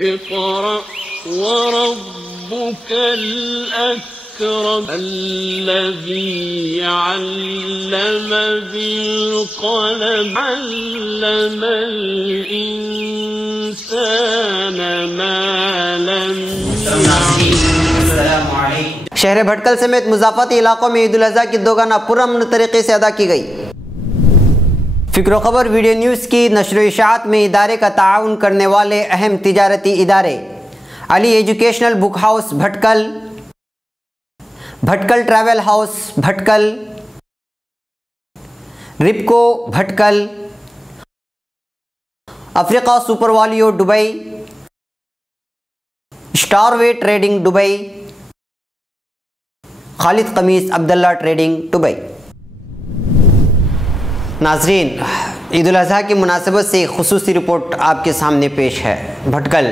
اقرأ وربك الأكرم الذي علم بالقلم علم الإنسان ما لم يعلم۔ شہر بھٹکل سمیت مضافاتی علاقوں میں عید الاضحیٰ کی دوگانہ پرامن طریقے سے ادا کی گئی۔ فکر و خبر ویڈیو نیوز کی نشر و اشاعت میں ادارے کا تعاون کرنے والے اہم تجارتی ادارے علی educational book house بھٹکل، بھٹکل travel house بھٹکل، رپکو بھٹکل، افریقہ سپر والیو دبئی، اسٹار وے ٹریڈنگ دبئی، خالد قمیص عبداللہ ٹریڈنگ دبئی۔ ناظرین، عید الاضحیٰ کی مناسبت سے ایک خصوصی رپورٹ آپ کے سامنے پیش ہے۔ بھٹکل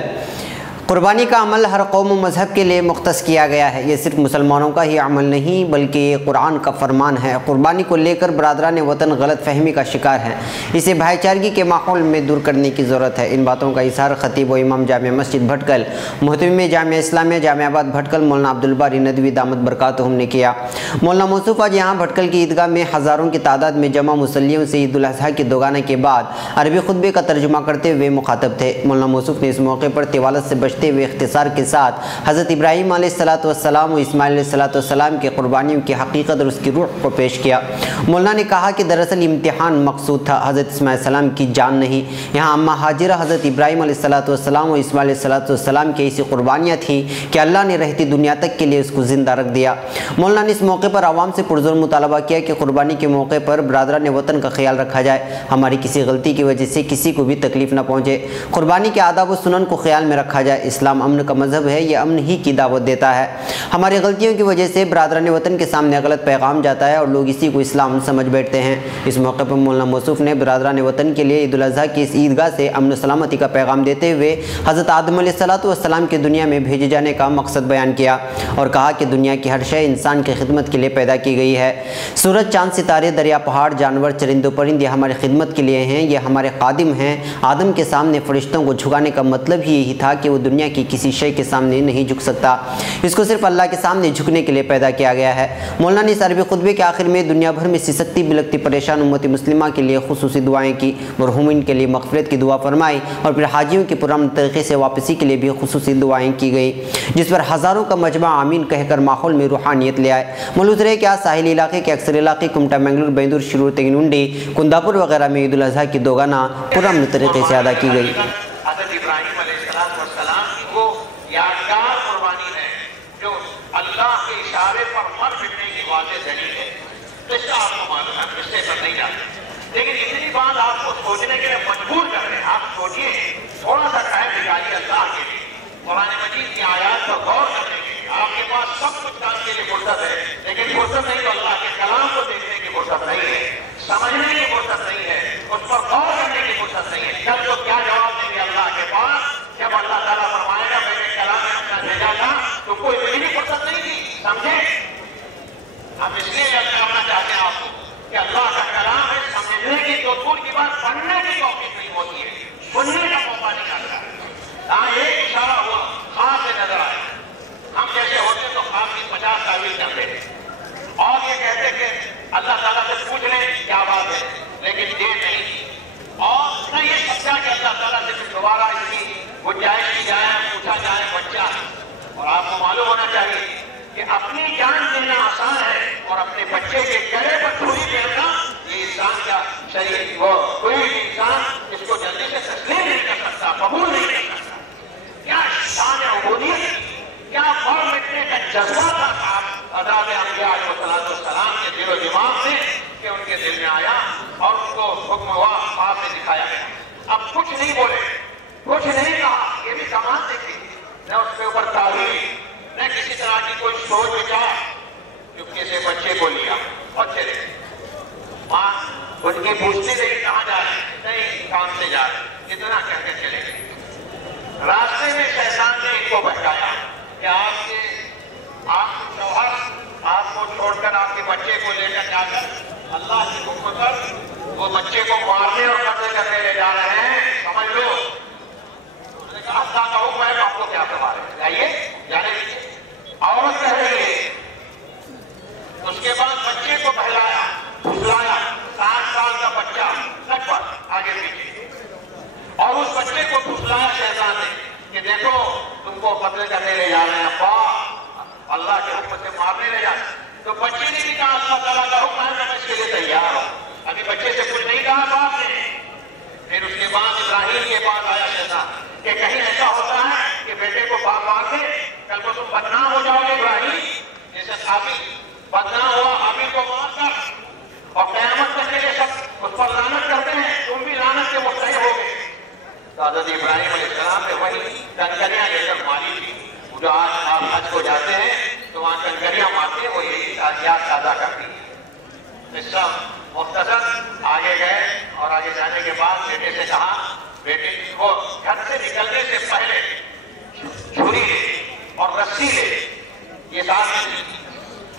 قربانی کا عمل ہر قوم و مذہب کے لیے مختص کیا گیا ہے۔ یہ صرف مسلمانوں کا ہی عمل نہیں بلکہ یہ قرآن کا فرمان ہے۔ قربانی کو لے کر برادران وطن غلط فہمی کا شکار ہیں، اسے بھائی چارگی کے ماحول میں دور کرنے کی ضرورت ہے۔ ان باتوں کا اظہار خطیب و امام جامع مسجد بھٹکل، محتمم جامعہ اسلامیہ جامع آباد بھٹکل مولانا عبدالباری ندوی دامت برکاتہم نے کیا۔ مولانا موصوف آج یہاں بھٹکل کی عیدگاہ میں ہزاروں کی تعداد میں جمع مصلیوں سے عید الاضحیٰ کی دوگانہ کے بعد عربی خطبے کا ترجمہ کرتے ہوئے مخاطب تھے۔ مولانا موصوف نے اس موقع پر طوالت سے بچتے ہوئے اختصار کے ساتھ حضرت ابراہیم علیہ السلام و اسماعیل علیہ السلام کی قربانیوں کی حقیقت اور اس کی روح کو پیش کیا۔ مولانا نے کہا کہ دراصل امتحان مقصود تھا، حضرت اسماعیل علیہ السلام کی جان نہیں۔ یہاں اماں ہاجرہ حضرت ابراہیم علیہ السلام و اسماعیل علیہ السلام کی ایسی قربانیاں تھیں کہ اللہ نے رہتی دنیا تک کے لیے اس کو زندہ رکھ دیا۔ مولانا نے اس موقع پر عوام سے پرزور مطالبہ کیا کہ قربانی کے موقع پر برادران وطن کا خیال رکھا جائے، ہماری کسی غلطی کی وجہ سے کسی کو بھی تکلیف نہ پہنچے۔ قربانی کے آداب و سنن کو خیال میں رکھا جائے۔ اسلام امن کا مذہب ہے، یہ امن ہی کی دعوت دیتا ہے۔ ہماری غلطیوں کی وجہ سے برادران وطن کے سامنے غلط پیغام جاتا ہے اور لوگ اسی کو اسلام سمجھ بیٹھتے ہیں۔ اس موقع پر مولانا موصوف نے برادران وطن کے لیے عید الاضحیٰ کی اس عیدگاہ سے امن و سلامتی کا پیغام دیتے ہوئے حضرت آدم علیہ السلام کے دنیا میں بھیجے جانے کا مقصد بیان کیا اور کہا کہ دنیا کی ہر شے انسان کی خدمت کے لیے پیدا کی گئی ہے۔ سورج، چاند، ستارے، دریا، پہاڑ، جانور، چرند و پرند یہ ہماری خدمت کے لیے ہیں، یہ ہمارے خادم ہیں۔ آدم کے سامنے فرشتوں کو جھکانے کا مطلب ہی یہی تھا کہ وہ دنیا کی کسی شے کے سامنے نہیں جھک سکتا، اس کو صرف اللہ کے سامنے جھکنے کے لیے پیدا کیا گیا ہے۔ مولانا نے اس عربی خطبے کے آخر میں دنیا بھر میں سسکتی بلکتی پریشان امت مسلمہ کے لیے خصوصی دعائیں کی، مرحومین کے لیے مغفرت کی دعا فرمائی اور پھر حاجیوں کی پرامن طریقے سے واپسی کے لیے بھی خصوصی دعائیں کی گئی، جس پر ہزاروں کا مجمع آمین کہہ کر ماحول میں روحانیت لے آئے۔ ملحوظ رہے کہ آج ساحلی علاقے کے اکثر علاقے کمٹا، منگلور، بیندور، شرور، تگنونڈی، کنداپور وغیرہ میں عید الاضحیٰ کی دوگانہ پرامن طریقے سے ادا کی گئی۔ حضرت ابراہیم علیہ السلام کی وہ یادگار قربانی ہے جو اللہ کے اشارے پر مر مٹنے کی واضح دلیل ہے۔ اس کا آپ کو معلوم ہے، قصے پر نہیں جاتے، لیکن اتنی بات آپ کو سوچنے کے لیے مجبور کر رہے ہیں۔ آپ سوچئے، تھوڑا سا ٹائم نکالیے اللہ کے لیے، قرآن مجید کی آیات پر غور کرنے کے لیے۔ آپ کے پاس سب کچھ کرنے کے لیے فرصت ہے، لیکن فرصت نہیں تو اللہ کے کلام کو دیکھنے کی فرصت نہیں ہے، سمجھنے کی فرصت نہیں ہے، اس پر غور کرنے کی فرصت نہیں ہے۔ جب تو کیا جواب دیں گے اللہ کے پاس جب اللہ تعالیٰ فرمائے گا میں نے کلام میں اپنا بھیجا تھا تو کوئی اتنی بھی فرصت نہیں تھی، سمجھے؟ ہم اس لیے یاد کرنا چاہتے ہیں آپ کو کہ اللہ کا کلام ہے، سمجھنے کی تو دور کی بات پڑھنے کی توفیق نہیں ہوتی ہے، سننے کا موقع نہیں آتا ہے۔ ہاں ایک اشارہ ہوا، خواب میں نظر آئے، ہم جیسے ہوتے تو خواب کی 50 تعبیر کرتے تھے اور یہ کہتے کہ اللہ تعالیٰ سے پوچھ لیں کیا بات ہے، لیکن دیر نہیں تھی اور نہ یہ سچا کہ اللہ تعالیٰ سے پھر دوبارہ اس کی گنجائش کی جائے، پوچھا جائے بچہ ہے۔ اور آپ کو معلوم ہونا چاہیے کہ اپنی جان دینا آسان ہے اور اپنے بچے کے گلے پر چھری پھیرنا یہ انسان کا شریعت، وہ کوئی بھی انسان اس کو جلدی سے تسلیم نہیں کر سکتا، قبول نہیں کر سکتا۔ کیا شان عبودیت، کیا مر مٹنے کا جذبہ تھا حضرات انبیاء علیہ السلام کے دل و دماغ سے کہ ان کے دل میں آیا اور ان کو حکم ہوا، خواب میں دکھایا گیا۔ اب کچھ نہیں بولے، کچھ نہیں کہا، یہ بھی کمال دیکھی، نہ اس کے اوپر تعریف، نہ کسی طرح کی کوئی سوچ وچار، چپکے سے بچے کو لیا اور چلے۔ ماں ان کی پوچھنے سے کہاں جا رہے؟ نہیں، کام سے جا رہے، اتنا کہہ کے چلے گئے۔ راستے میں شیطان نے ان کو بھٹکایا کہ آپ کے شوہر آپ کو چھوڑ کر آپ کے بچے کو لے کر جا کر اللہ کی حکم پر وہ بچے کو مارنے اور قتل کرنے لے جا رہے ہیں، سمجھ لو۔ اللہ کا حکم ہے उस बच्चे को फुसलाया शैतान ने कि देखो तुमको कत्ल करने ले जा रहे हैं अब्बा, अल्लाह के हुक्म से मारने ले जा रहे हैं। तो बच्चे ने भी कहा अल्लाह ताला का हुक्म है, मैं इसके लिए तैयार हूँ। अभी बच्चे से कुछ नहीं कहा बाप ने। फिर उसके बाद इब्राहिम के पास आया शैतान कि कहीं ऐसा होता है कि बेटे को बाप मार दे, कल को तुम बदनाम हो जाओगे इब्राहिम, जैसे हाबिल बदनाम हुआ हाबिल को मार कर, और क़यामत तक के लिए सब उस पर लानत करते हैं, तुम भी लानत के मुस्तहिक हो गए। तो हज़रत इब्राहिम अलैहिस्सलाम ने वही कंकरियां लेकर मारी थी। जो आज आप हज को जाते हैं तो वहाँ कंकरियां मारते हैं, वो यही याद ताज़ा करती है। इस सब मुख्तसर आगे गए और आगे जाने के बाद बेटे से कहा, बेटे को घर से निकलने से पहले छुरी ले और रस्सी ले, ये साथ में।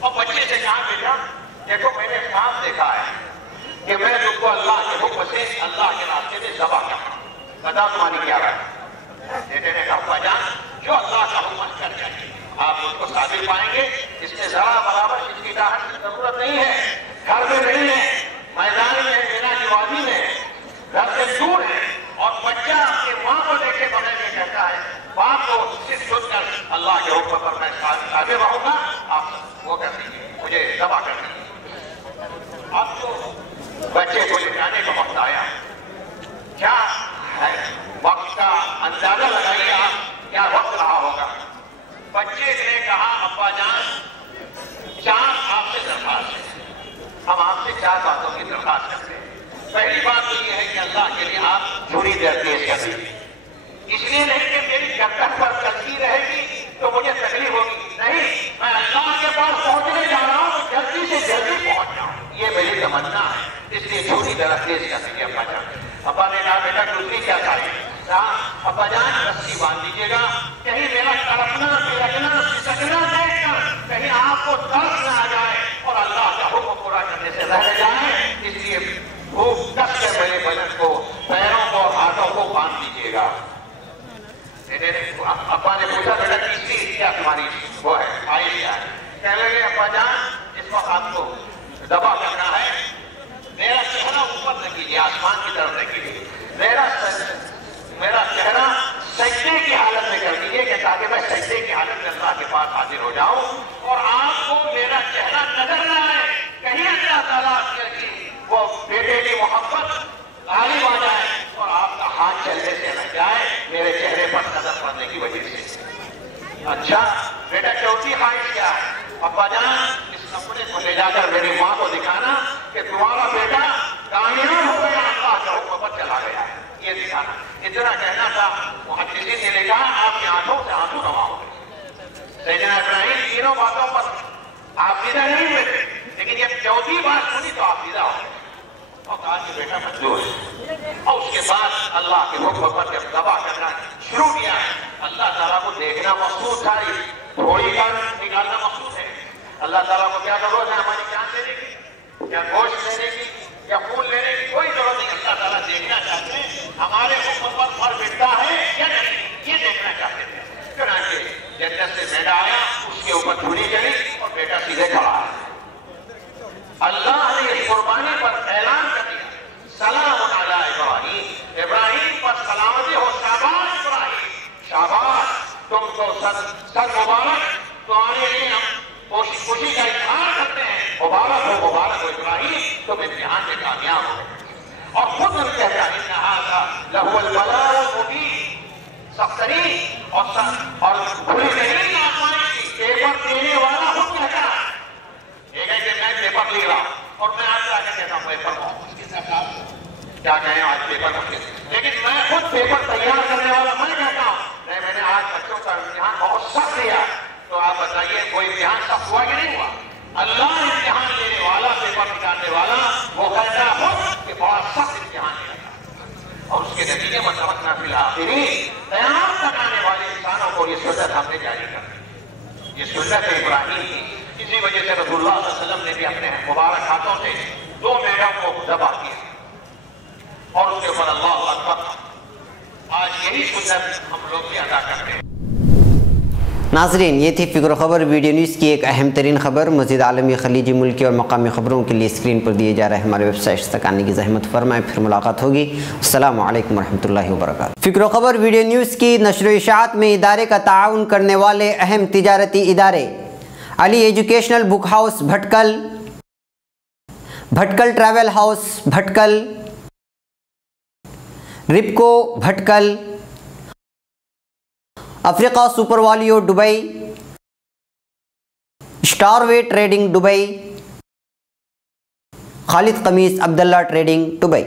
और बच्चे से कहा, बेटा देखो मैंने साफ देखा है कि मैं तुमको अल्लाह के हुक्म से अल्लाह के रास्ते में ज़बह कर रहा हूं, बता तुम्हारी क्या बात। बेटे ने कहा, जान जो अल्लाह का हुक्म कर जाए आप उसको साबित पाएंगे, इसमें जरा बराबर हिचकिचाहट की जरूरत नहीं है। घर में नहीं है, मैदान में है, मीना की वादी में है, घर से दूर है, और बच्चा अपनी माँ को देखे बगैर में कहता है बाप को सिर्फ सुनकर अल्लाह के हुक्म पर मैं आगे रहूंगा, आप वो कर दीजिए, मुझे दबा कर दीजिए। अब तो बच्चे को लिटाने का वक्त आया। क्या है वक्त का अंदाजा लगाइए आप, क्या वक्त रहा होगा। बच्चे ने कहा, अब्बा जान चार आपसे दरखास्त है, हम आपसे चार बातों की दरखास्त करते हैं। पहली बात तो ये है कि अल्लाह के लिए आप छुरी दरपेश कर दीजिए, इसलिए नहीं कि मेरी गर्दन पर चलती रहेगी तो मुझे तकलीफ होगी, नहीं, मैं अल्लाह के पास पहुंचने जा रहा हूं, जल्दी से जल्दी पहुंच जाऊं, ये मेरी तमन्ना है, इसलिए छुरी दरपेश कर दीजिए अब्बा जान। अब्बा ने कहा, बेटा दूसरी क्या चाहिए। अब्बा जान रस्सी बांध दीजिएगा, कहीं मेरा तड़पना तिरकना सिसकना देखकर कहीं आपको दर्द न आ जाए और अल्लाह का हुक्म पूरा करने से रह जाए, इसलिए खूब कस कर मेरे बदन को, पैरों को, हाथों को बांध दीजिएगा। अब्बा ने पूछा, बेटा तीसरी क्या तुम्हारी वो है, आई क्या है। कहने लगे, अब्बा जान इस वक्त आपको दबा करना है, मेरा चेहरा ऊपर न कीजिए, आसमान की तरफ न कीजिए, मेरा चेहरा सजदे की हालत में कर दीजिए कि ताकि मैं सजदे की हालत में अल्लाह के पास हाजिर हो जाऊं और आपको मेरा चेहरा नजर न आए, कहीं अल्लाह ताला की वो बेटे की मोहब्बत गालिब आ जाए और आपका हाथ चलने से रह जाए मेरे चेहरे पर नजर पड़ने की वजह से। अच्छा बेटा चौथी ख्वाहिश क्या है। अब्बा जान इस कपड़े को ले जाकर मेरी माँ को दिखाना कि तुम्हारा बेटा कामयाब हो गया, अल्लाह के हुक्म पर चला गया, ये दिखाना। इतना कहना था, मुहद्दिसीन ने लिखा आपकी आंखों से आंसू रवा हो गए। सैयदना इब्राहीम तीनों बातों पर आफीदा नहीं हुए थे, लेकिन जब चौथी बात सुनी तो आफीदा हो गए और कहा कि बेटा मंजूर है। और उसके बाद अल्लाह के हुक्म पर जब दबा करना शुरू किया, अल्लाह ताला को देखना मकसूद था, थोड़ी का निकालना मकसूद है। अल्लाह ताला को क्या जरूरत है हमारी जान देने की, या गोश्त लेने की, या खून लेने की, कोई जरूरत नहीं। अल्लाह ताला देखना चाहते हैं हमारे हुक्म पर फल मिलता है या नहीं, ये देखना चाहते थे। चुनांचे जन्नत से बेटा आया, उसके ऊपर छुरी चली और बेटा सीधे खड़ा है। अल्लाह ने इस कुर्बानी पर ऐलान कर दिया, सलाम अला इब्राहीम, इब्राहीम पर सलामती हो, शाबाश इब्राहीम, शाबाश, तुमको सर मुबारक, तुम्हारे लिए हम खुशी का इजहार करते हैं, मुबारक हो इब्राहीम, तुम इम्तिहान में कामयाब हो गए। और खुद कहता है लहुल बलाउल मुबीन, सख्तरी और भूली नहीं आसमानी पेपर देने वाला खुद कहता है। एक है कि मैं पेपर ले रहा और मैं आज आके कहता हूँ पेपर क्या कहें आज पेपर मुश्किल, लेकिन मैं खुद पेपर तैयार करने वाला मैं कहता हूँ नहीं, मैंने आज बच्चों का इम्तिहान बहुत सख्त दिया। तो आप बताइए कोई इम्तिहान सख्त हुआ कि नहीं हुआ। अल्लाह इम्तिहान लेने वाला, पेपर निकालने वाला, वो कहता है कि बड़ा सख्त इम्तिहान लिया और उसके नतीजे में समझना फिलहाल कयामत तक आने वाले इंसानों को ये सुन्नत हमने जारी कर दी। ये सुन्नत इब्राहीम की, इसी वजह से रसूलुल्लाह सल्लल्लाहु अलैहि वसल्लम ने भी अपने मुबारक हाथों से 2 मेढों को ज़बह किया और उसके ऊपर अल्लाहु अकबर। आज यही सुन्नत हम लोग भी अदा करते हैं। नाज़रीन, ये थी फ़िक्र ख़बर वीडियो न्यूज़ की एक अहम तरीन ख़बर। मज़ीद आलमी, खलीजी, मुल्की और मकामी ख़बरों के लिए स्क्रीन पर दिए जा रहे हमारे वेबसाइट्स तक आने की ज़हमत फरमाएँ। फिर मुलाकात होगी। अस्सलामु अलैकुम वरहमतुल्लाहि वबरकातुहू। फ़िक्र ख़बर वीडियो न्यूज़ की नशर व इशाअत में इदारे का ताउन करने वाले अहम तिजारती इदारे Ali educational book house Bhatkal, Bhatkal travel house Bhatkal, Ripco Bhatkal, Africa super वालियो Dubai, Starway trading Dubai, Khalid Khamis Abdullah trading Dubai.